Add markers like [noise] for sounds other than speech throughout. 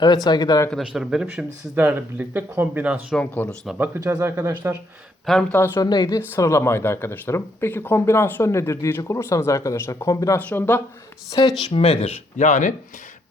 Evet saygıdeğer arkadaşlarım benim. Şimdi sizlerle birlikte kombinasyon konusuna bakacağız arkadaşlar. Permütasyon neydi? Sıralamaydı arkadaşlarım. Peki kombinasyon nedir diyecek olursanız arkadaşlar kombinasyonda seçmedir. Yani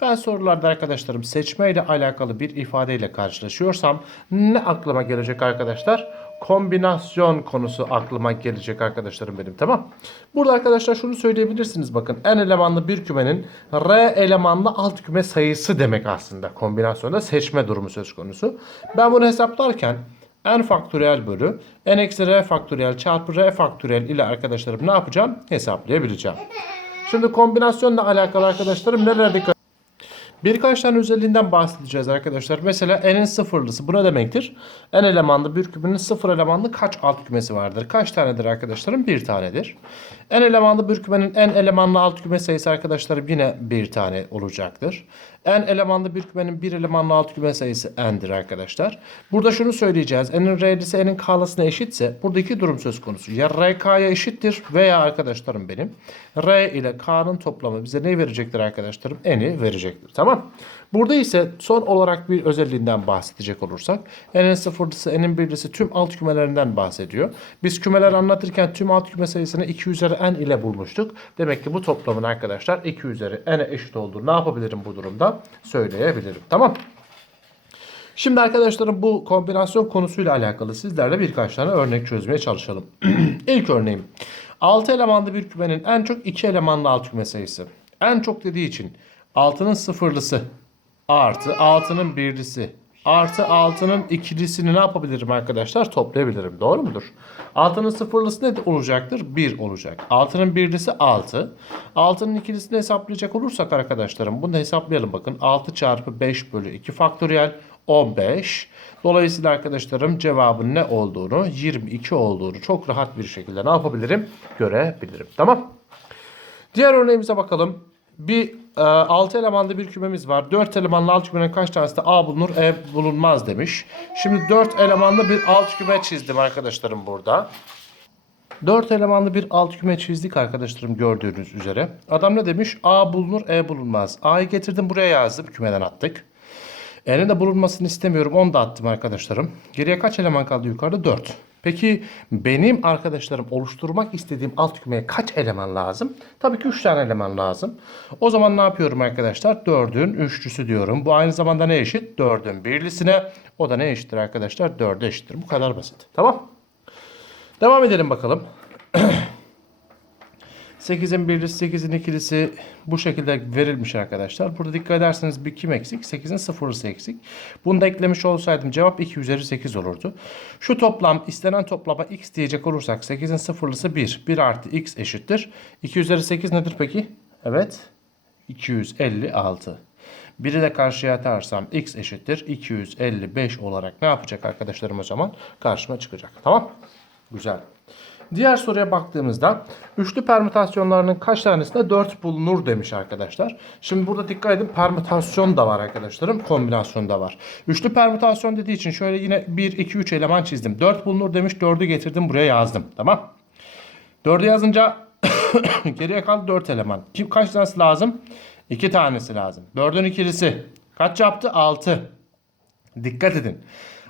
ben sorularda arkadaşlarım seçme ile alakalı bir ifadeyle karşılaşıyorsam ne aklıma gelecek arkadaşlar? Kombinasyon konusu aklıma gelecek arkadaşlarım benim tamam. Burada arkadaşlar şunu söyleyebilirsiniz bakın n elemanlı bir kümenin r elemanlı alt küme sayısı demek aslında kombinasyonda seçme durumu söz konusu. Ben bunu hesaplarken n faktöriyel bölü n eksi r faktöriyel çarpı r faktöriyel ile arkadaşlarım ne yapacağım? Hesaplayabileceğim. Şimdi kombinasyonla alakalı arkadaşlarım nelere dikkat Birkaç tane özelliğinden bahsedeceğiz arkadaşlar. Mesela n'in sıfırlısı bu ne demektir? n elemanlı bir kümenin sıfır elemanlı kaç alt kümesi vardır? Kaç tanedir arkadaşlarım? Bir tanedir. n elemanlı bir kümenin n elemanlı alt küme sayısı arkadaşlarım yine bir tane olacaktır. n elemanlı bir kümenin bir elemanlı alt küme sayısı n'dir arkadaşlar. Burada şunu söyleyeceğiz. n'in r'lisi n'in k'lısına eşitse burada iki durum söz konusu. Ya r k'ya eşittir veya arkadaşlarım benim r ile k'nın toplamı bize ne verecektir arkadaşlarım? n'i verecektir. Tamam. Burada ise son olarak bir özelliğinden bahsedecek olursak n'in sıfırlısı, n'in birlisi tüm alt kümelerinden bahsediyor. Biz kümeler anlatırken tüm alt küme sayısını 2 üzeri n ile bulmuştuk. Demek ki bu toplamın arkadaşlar 2 üzeri n'e eşit olduğunu ne yapabilirim bu durumda? Söyleyebilirim. Tamam. Şimdi arkadaşlarım bu kombinasyon konusuyla alakalı sizlerle birkaç tane örnek çözmeye çalışalım. [clears throat] İlk örneğim. 6 elemanlı bir kümenin en çok 2 elemanlı alt küme sayısı. En çok dediği için 6'nın sıfırlısı artı 6'nın birlisi artı 6'nın ikilisini ne yapabilirim arkadaşlar? Toplayabilirim. Doğru mudur? 6'nın sıfırlısı ne olacaktır? 1 olacak. 6'nın birlisi 6. 6'nın ikilisini hesaplayacak olursak arkadaşlarım bunu da hesaplayalım bakın. 6 çarpı 5 bölü 2 faktöriyel 15. Dolayısıyla arkadaşlarım cevabın ne olduğunu 22 olduğunu çok rahat bir şekilde ne yapabilirim? Görebilirim. Tamam. Diğer örneğimize bakalım. Bir e, 6 elemanlı bir kümemiz var. 4 elemanlı alt kümenin kaç tanesi de A bulunur, E bulunmaz demiş. Şimdi 4 elemanlı bir alt küme çizdim arkadaşlarım burada. 4 elemanlı bir alt küme çizdik arkadaşlarım gördüğünüz üzere. Adam ne demiş? A bulunur, E bulunmaz. A'yı getirdim buraya yazdım. Kümeden attık. E'nin de bulunmasını istemiyorum. Onu da attım arkadaşlarım. Geriye kaç eleman kaldı yukarıda? 4. Peki benim arkadaşlarım oluşturmak istediğim alt kümeye kaç eleman lazım? Tabii ki 3 tane eleman lazım. O zaman ne yapıyorum arkadaşlar? 4'ün üçlüsü diyorum. Bu aynı zamanda ne eşit? 4'ün birlisine. O da ne eşittir arkadaşlar? 4'e eşittir. Bu kadar basit. Tamam. Devam edelim bakalım. [clears throat] 8'in birlisi, 8'in ikilisi bu şekilde verilmiş arkadaşlar. Burada dikkat ederseniz bir kim eksik? 8'in sıfırlısı eksik. Bunu da eklemiş olsaydım cevap 2 üzeri 8 olurdu. Şu toplam istenen toplama x diyecek olursak 8'in sıfırlısı 1. 1 artı x eşittir. 2 üzeri 8 nedir peki? Evet. 256. Biri de karşıya atarsam x eşittir 255 olarak ne yapacak arkadaşlarım o zaman? Karşıma çıkacak. Tamam. Güzel. Diğer soruya baktığımızda üçlü permütasyonlarının kaç tanesinde 4 bulunur demiş arkadaşlar. Şimdi burada dikkat edin permütasyon da var arkadaşlarım kombinasyon da var. Üçlü permütasyon dediği için şöyle yine 1, 2, 3 eleman çizdim. 4 bulunur demiş 4'ü getirdim buraya yazdım. Tamam. 4'ü yazınca [coughs] geriye kaldı 4 eleman. Kim kaç tanesi lazım? 2 tanesi lazım. 4'ün ikilisi kaç yaptı? 6. Dikkat edin.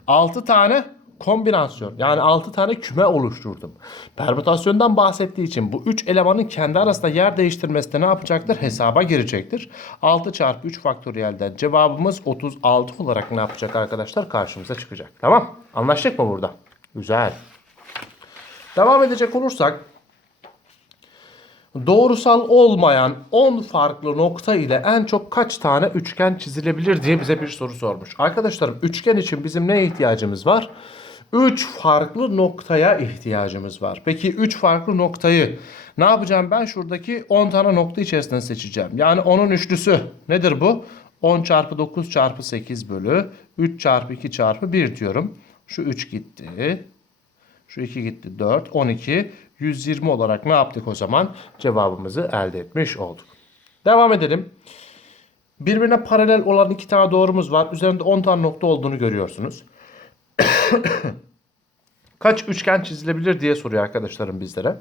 6 tane kombinasyon yani 6 tane küme oluşturdum. Permütasyondan bahsettiği için bu 3 elemanın kendi arasında yer değiştirmesi de ne yapacaktır? Hesaba girecektir. 6 çarpı 3 faktöriyelden cevabımız 36 olarak ne yapacak arkadaşlar? Karşımıza çıkacak. Tamam. Anlaştık mı burada? Güzel. Devam edecek olursak doğrusal olmayan 10 farklı nokta ile en çok kaç tane üçgen çizilebilir diye bize bir soru sormuş. Arkadaşlarım üçgen için bizim neye ihtiyacımız var? 3 farklı noktaya ihtiyacımız var. Peki 3 farklı noktayı ne yapacağım ben? Şuradaki 10 tane nokta içerisinden seçeceğim. Yani 10'un üçlüsü nedir bu? 10 çarpı 9 çarpı 8 bölü 3 çarpı 2 çarpı 1 diyorum. Şu 3 gitti. Şu 2 gitti 4. 12. 120 olarak ne yaptık o zaman? Cevabımızı elde etmiş olduk. Devam edelim. Birbirine paralel olan iki tane doğrumuz var. Üzerinde 10 tane nokta olduğunu görüyorsunuz. [coughs] kaç üçgen çizilebilir diye soruyor arkadaşlarım bizlere.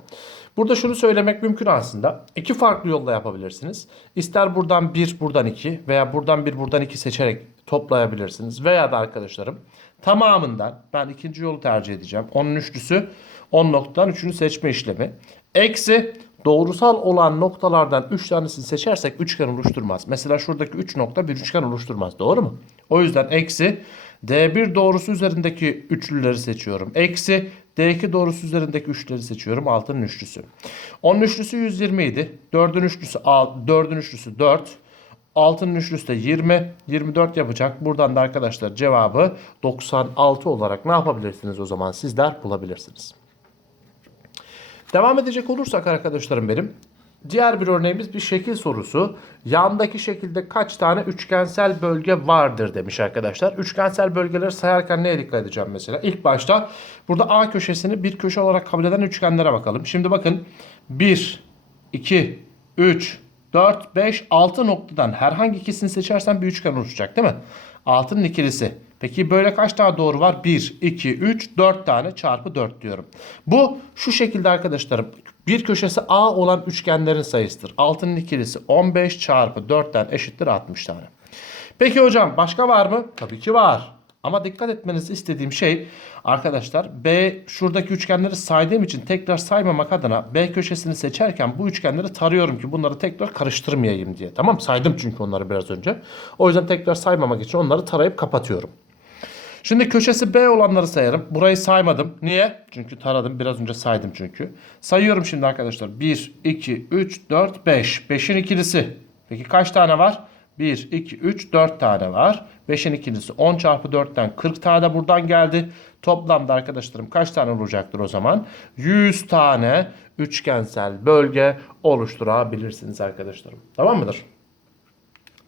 Burada şunu söylemek mümkün aslında. İki farklı yolla yapabilirsiniz. İster buradan 1, buradan 2 veya buradan 1, buradan 2 seçerek toplayabilirsiniz. Veya da arkadaşlarım tamamından ben ikinci yolu tercih edeceğim. Onun üçlüsü 10 noktadan üçünü seçme işlemi. Eksi doğrusal olan noktalardan 3 tanesini seçersek üçgen oluşturmaz. Mesela şuradaki 3 nokta bir üçgen oluşturmaz. Doğru mu? O yüzden eksi D1 doğrusu üzerindeki üçlüleri seçiyorum. Eksi D2 doğrusu üzerindeki üçlüleri seçiyorum. Altının üçlüsü. 10'un üçlüsü 120 idi. 4'ün üçlüsü 4'ün üçlüsü 4. Altının üçlüsü de 20. 24 yapacak. Buradan da arkadaşlar cevabı 96 olarak ne yapabilirsiniz o zaman sizler bulabilirsiniz. Devam edecek olursak arkadaşlarım benim. Diğer bir örneğimiz bir şekil sorusu. Yandaki şekilde kaç tane üçgensel bölge vardır demiş arkadaşlar. Üçgensel bölgeleri sayarken neye dikkat edeceğim mesela? İlk başta burada A köşesini bir köşe olarak kabul eden üçgenlere bakalım. Şimdi bakın 1, 2, 3, 4, 5, 6 noktadan herhangi ikisini seçersen bir üçgen oluşacak değil mi? 6'nın ikilisi. Peki böyle kaç tane doğru var? 1, 2, 3, 4 tane çarpı 4 diyorum. Bu şu şekilde arkadaşlarım. Bir köşesi A olan üçgenlerin sayısıdır. 6'nın ikilisi 15 çarpı 4'ten eşittir 60 tane. Peki hocam başka var mı? Tabii ki var. Ama dikkat etmenizi istediğim şey arkadaşlar B şuradaki üçgenleri saydığım için tekrar saymamak adına B köşesini seçerken bu üçgenleri tarıyorum ki bunları tekrar karıştırmayayım diye. Tamam saydım çünkü onları biraz önce. O yüzden tekrar saymamak için onları tarayıp kapatıyorum. Şimdi köşesi B olanları sayarım. Burayı saymadım. Niye? Çünkü taradım. Biraz önce saydım çünkü. Sayıyorum şimdi arkadaşlar. 1, 2, 3, 4, 5. 5'in ikilisi. Peki kaç tane var? 1, 2, 3, 4 tane var. 5'in ikilisi 10 çarpı 4'ten 40 tane buradan geldi. Toplamda arkadaşlarım kaç tane olacaktır o zaman? 100 tane üçgensel bölge oluşturabilirsiniz arkadaşlarım. Tamam mıdır?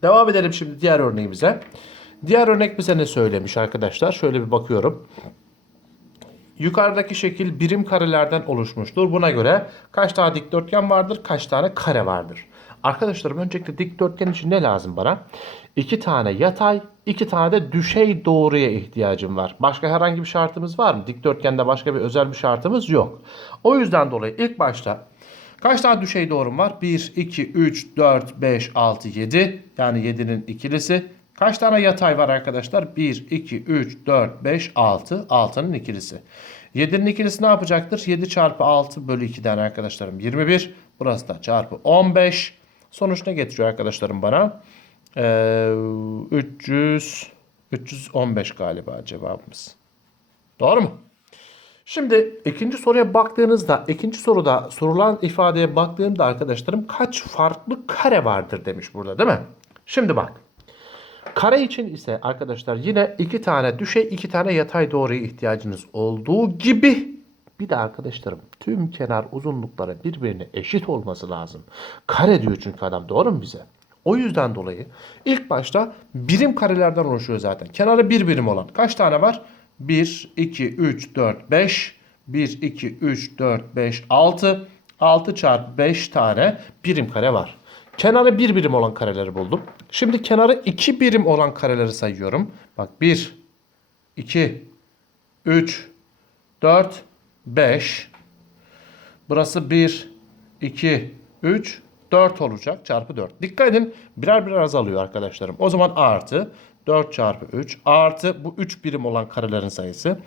Devam edelim şimdi diğer örneğimize. Diğer örnek bize ne söylemiş arkadaşlar? Şöyle bir bakıyorum. Yukarıdaki şekil birim karelerden oluşmuştur. Buna göre kaç tane dikdörtgen vardır, kaç tane kare vardır? Arkadaşlarım öncelikle dikdörtgen için ne lazım bana? İki tane yatay, iki tane de düşey doğruya ihtiyacım var. Başka herhangi bir şartımız var mı? Dikdörtgende başka bir özel bir şartımız yok. O yüzden dolayı ilk başta kaç tane düşey doğrum var? 1, 2, 3, 4, 5, 6, 7. Yani 7'nin ikilisi. Kaç tane yatay var arkadaşlar? 1, 2, 3, 4, 5, 6. 6'nın ikilisi. 7'nin ikilisi ne yapacaktır? 7 çarpı 6 bölü 2'den arkadaşlarım 21. Burası da çarpı 15. Sonuç ne getiriyor arkadaşlarım bana? Ee, 300, 315 galiba cevabımız. Doğru mu? Şimdi ikinci soruya baktığınızda, ikinci soruda sorulan ifadeye baktığımda arkadaşlarım kaç farklı kare vardır demiş burada değil mi? Şimdi bak. Kare için ise arkadaşlar yine iki tane düşey iki tane yatay doğruya ihtiyacınız olduğu gibi bir de arkadaşlarım tüm kenar uzunlukları birbirine eşit olması lazım. Kare diyor çünkü adam doğru mu bize? O yüzden dolayı ilk başta birim karelerden oluşuyor zaten. Kenarı bir birim olan kaç tane var? 1, 2, 3, 4, 5. 1, 2, 3, 4, 5, 6. 6 çarpı 5 tane birim kare var. Kenarı bir birim olan kareleri buldum. Şimdi kenarı iki birim olan kareleri sayıyorum. Bak 1, 2, 3, 4, 5. Burası 1, 2, 3, 4 olacak. Çarpı 4. Dikkat edin birer birer azalıyor arkadaşlarım. O zaman artı 4 çarpı 3 artı bu 3 birim olan karelerin sayısı.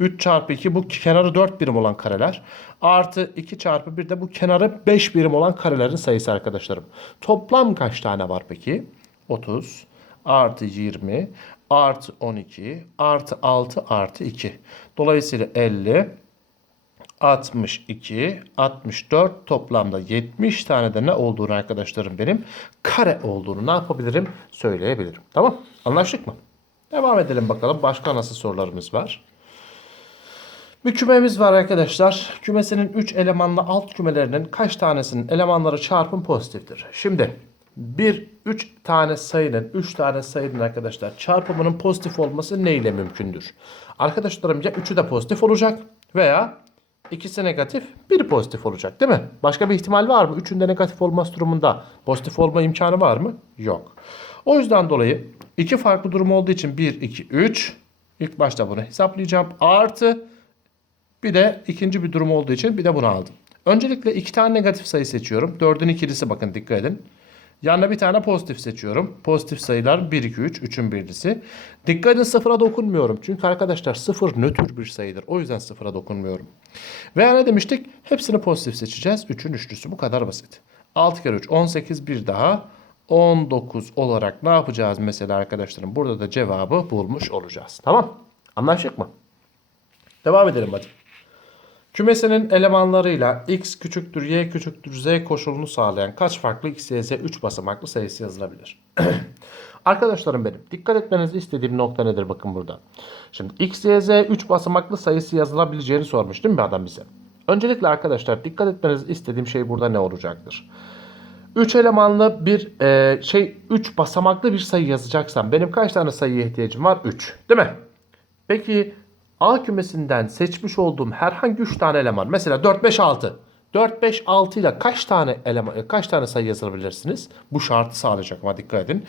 3 çarpı 2 bu kenarı 4 birim olan kareler. Artı 2 çarpı 1 de bu kenarı 5 birim olan karelerin sayısı arkadaşlarım. Toplam kaç tane var peki? 30 artı 20 artı 12 artı 6 artı 2. Dolayısıyla 50 62, 64 toplamda 70 tane de ne olduğunu arkadaşlarım benim kare olduğunu ne yapabilirim söyleyebilirim. Tamam anlaştık mı? Devam edelim bakalım başka nasıl sorularımız var. Bir kümemiz var arkadaşlar. Kümesinin 3 elemanlı alt kümelerinin kaç tanesinin elemanları çarpım pozitiftir? Şimdi bir 3 tane sayının 3 tane sayının arkadaşlar çarpımının pozitif olması ne ile mümkündür? Arkadaşlarım ya 3'ü de pozitif olacak veya İkisi negatif, biri pozitif olacak değil mi? Başka bir ihtimal var mı? Üçünde negatif olması durumunda pozitif olma imkanı var mı? Yok. O yüzden dolayı iki farklı durum olduğu için 1, 2, 3. İlk başta bunu hesaplayacağım. Artı Bir de ikinci bir durum olduğu için bir de bunu aldım. Öncelikle iki tane negatif sayı seçiyorum. Dördün ikilisi bakın dikkat edin. Yanına bir tane pozitif seçiyorum. Pozitif sayılar 1, 2, 3. 3'ün birlisi. Dikkat edin sıfıra dokunmuyorum. Çünkü arkadaşlar sıfır nötr bir sayıdır. O yüzden sıfıra dokunmuyorum. Veya ne demiştik? Hepsini pozitif seçeceğiz. 3'ün üçlüsü bu kadar basit. 6 kere 3 18 bir daha 19 olarak ne yapacağız mesela arkadaşlarım? Burada da cevabı bulmuş olacağız. Tamam. Anlaştık mı? Devam edelim hadi. Kümesinin elemanlarıyla x küçüktür y küçüktür z koşulunu sağlayan kaç farklı x, y, z 3 basamaklı sayısı yazılabilir? [clears throat] Arkadaşlarım benim dikkat etmenizi istediğim nokta nedir bakın burada. Şimdi x, y, z 3 basamaklı sayısı yazılabileceğini sormuş değil mi adam bize? Öncelikle arkadaşlar dikkat etmenizi istediğim şey burada ne olacaktır? 3 elemanlı bir e, şey 3 basamaklı bir sayı yazacaksam benim kaç tane sayıya ihtiyacım var? 3. Değil mi? Peki A kümesinden seçmiş olduğum herhangi 3 tane eleman mesela 4 5 6 4 5 6 ile kaç tane eleman e, kaç tane sayı yazabilirsiniz? Bu şartı sağlayacak ama dikkat edin.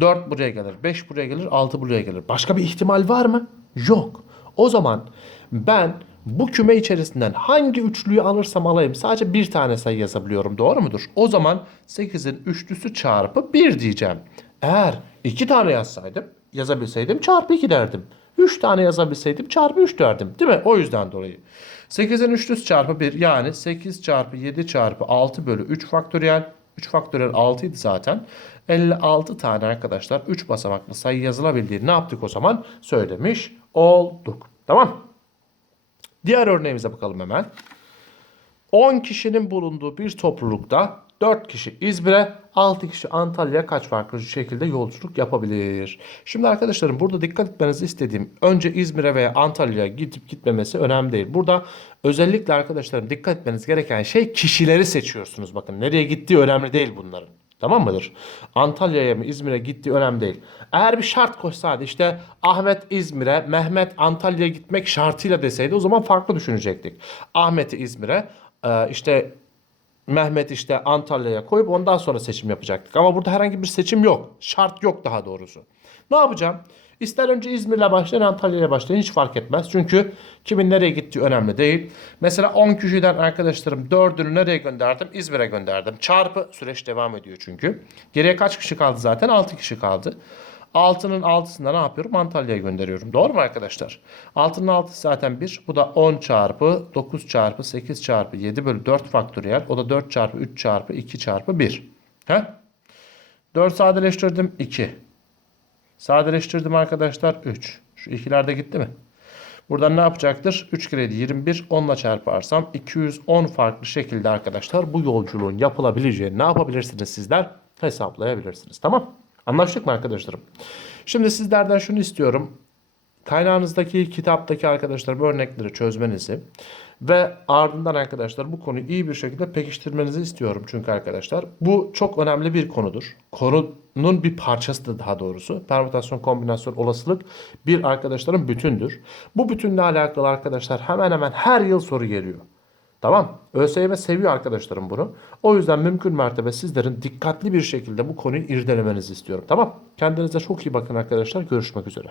4 buraya gelir, 5 buraya gelir, 6 buraya gelir. Başka bir ihtimal var mı? Yok. O zaman ben bu küme içerisinden hangi üçlüyü alırsam alayım sadece bir tane sayı yazabiliyorum. Doğru mudur? O zaman 8'in üçlüsü çarpı 1 diyeceğim. Eğer 2 tane yazsaydım, yazabilseydim çarpı 2 derdim. 3 tane yazabilseydim çarpı 3 derdim. Değil mi? O yüzden dolayı. 8'in üçlüsü çarpı 1 yani 8 çarpı 7 çarpı 6 bölü 3 faktöriyel. 3 faktöriyel 6 idi zaten. 56 tane arkadaşlar 3 basamaklı sayı yazılabildiğini ne yaptık o zaman? Söylemiş olduk. Tamam. Diğer örneğimize bakalım hemen. 10 kişinin bulunduğu bir toplulukta 4 kişi İzmir'e, 6 kişi Antalya'ya kaç farklı şekilde yolculuk yapabilir? Şimdi arkadaşlarım burada dikkat etmenizi istediğim önce İzmir'e veya Antalya'ya gidip gitmemesi önemli değil. Burada özellikle arkadaşlarım dikkat etmeniz gereken şey kişileri seçiyorsunuz. Bakın nereye gittiği önemli değil bunların. Tamam mıdır? Antalya'ya mı İzmir'e gittiği önemli değil. Eğer bir şart koşsaydı işte Ahmet İzmir'e, Mehmet Antalya'ya gitmek şartıyla deseydi o zaman farklı düşünecektik. Ahmet'i İzmir'e, işte Mehmet işte Antalya'ya koyup ondan sonra seçim yapacaktık. Ama burada herhangi bir seçim yok. Şart yok daha doğrusu. Ne yapacağım? İster önce İzmir'le başlayın Antalya'ya başlayın hiç fark etmez. Çünkü kimin nereye gittiği önemli değil. Mesela 10 kişiden arkadaşlarım 4'ünü nereye gönderdim? İzmir'e gönderdim. Çarpı süreç devam ediyor çünkü. Geriye kaç kişi kaldı zaten? 6 kişi kaldı. 6'nın 6'sında ne yapıyorum? Antalya'ya gönderiyorum. Doğru mu arkadaşlar? 6'nın 6'sı zaten 1. Bu da 10 çarpı 9 çarpı 8 çarpı 7 bölü 4 faktöriyel. O da 4 çarpı 3 çarpı 2 çarpı 1. He? 4 sadeleştirdim 2. Sadeleştirdim arkadaşlar 3. Şu ikiler de gitti mi? Buradan ne yapacaktır? 3 kere 7 21 10 ile çarparsam 210 farklı şekilde arkadaşlar bu yolculuğun yapılabileceğini ne yapabilirsiniz sizler? Hesaplayabilirsiniz. Tamam. Anlaştık mı arkadaşlarım? Şimdi sizlerden şunu istiyorum. Kaynağınızdaki kitaptaki arkadaşlar bu örnekleri çözmenizi ve ardından arkadaşlar bu konuyu iyi bir şekilde pekiştirmenizi istiyorum. Çünkü arkadaşlar bu çok önemli bir konudur. Konunun bir parçasıdır daha doğrusu. Permütasyon, kombinasyon, olasılık bir arkadaşların bütündür. Bu bütünle alakalı arkadaşlar hemen hemen her yıl soru geliyor. Tamam. ÖSYM seviyor arkadaşlarım bunu. O yüzden mümkün mertebe sizlerin dikkatli bir şekilde bu konuyu irdelemenizi istiyorum. Tamam. Kendinize çok iyi bakın arkadaşlar. Görüşmek üzere.